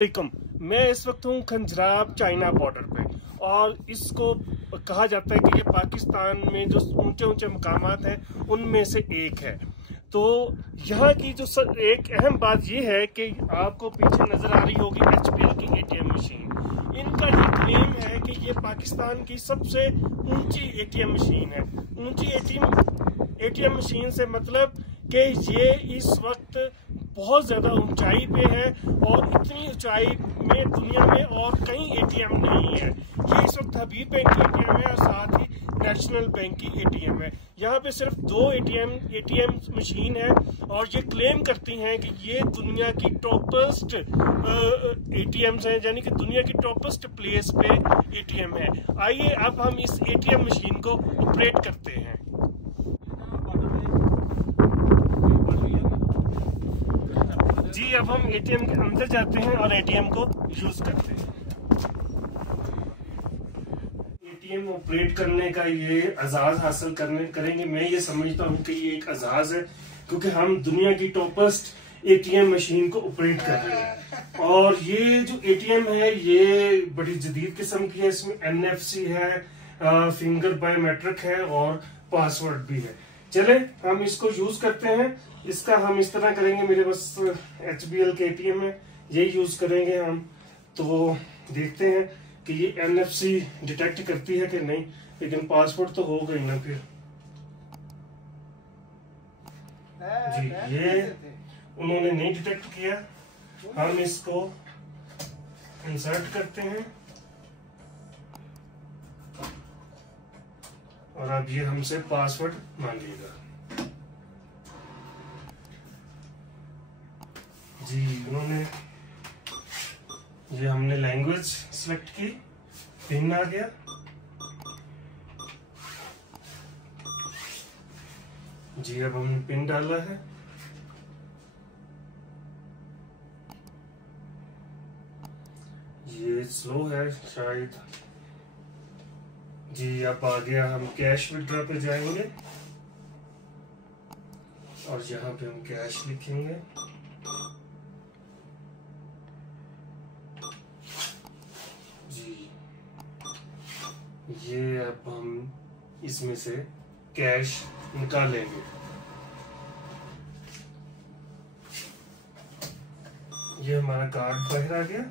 वालेकुम। मैं इस वक्त हूँ खंजराब चाइना बॉर्डर पे और इसको कहा जाता है कि ये पाकिस्तान में जो ऊंचे ऊंचे मकामात हैं उनमें से एक है। तो यहाँ की जो एक अहम बात ये है कि आपको पीछे नजर आ रही होगी HPL की ATM मशीन। इनका ये क्लेम है कि ये पाकिस्तान की सबसे ऊंची ATM मशीन है। ऊंची ATM मशीन से मतलब कि ये इस वक्त बहुत ज़्यादा ऊंचाई पे है और इतनी ऊंचाई में दुनिया में और कहीं ATM नहीं है। ये इस वक्त हबीब बैंक की ATM है और साथ ही नेशनल बैंक की ATM है। यहाँ पे सिर्फ 2 ATM मशीन है और ये क्लेम करती हैं कि ये दुनिया की टॉपेस्ट ATMs हैं, यानी कि दुनिया की टॉपेस्ट प्लेस पे ATM है। आइए अब हम इस ATM मशीन को ऑपरेट करते हैं। जी, अब हम ATM के अंदर जाते हैं और ATM को यूज करते हैं। ATM ऑपरेट करने का ये एजाज हासिल करेंगे। मैं ये समझता हूँ कि ये एक एजाज है क्योंकि हम दुनिया की टॉपेस्ट ATM मशीन को ऑपरेट कर रहे हैं। और ये जो ATM है ये बड़ी जदीद किस्म की है। इसमें NFC है, फिंगर बायोमेट्रिक है और पासवर्ड भी है। चले हम इसको यूज करते हैं। इसका हम इस तरह करेंगे, मेरे पास HBL के ATM है, यही यूज करेंगे हम। तो देखते हैं कि ये NFC डिटेक्ट करती है कि नहीं, लेकिन पासवर्ड तो हो गई ना फिर। जी, ये उन्होंने नहीं डिटेक्ट किया। हम इसको इंसर्ट करते हैं और अब ये हमसे पासवर्ड मांगेगा। जी, उन्होंने ये हमने लैंग्वेज सिलेक्ट की, पिन आ गया। जी, अब हमने पिन डाला है। ये स्लो है शायद। जी, अब आ गया। हम कैश विड्रॉ पे जाएंगे और यहाँ पे हम कैश लिखेंगे। जी, ये अब हम इसमें से कैश निकालेंगे। ये हमारा कार्ड बाहर आ गया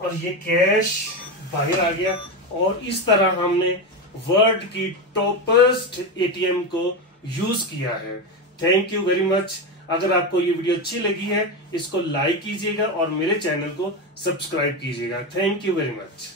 और ये कैश बाहर आ गया। और इस तरह हमने वर्ल्ड की टॉपेस्ट ATM को यूज किया है। Thank you very much. अगर आपको ये वीडियो अच्छी लगी है इसको लाइक कीजिएगा और मेरे चैनल को सब्सक्राइब कीजिएगा। Thank you very much.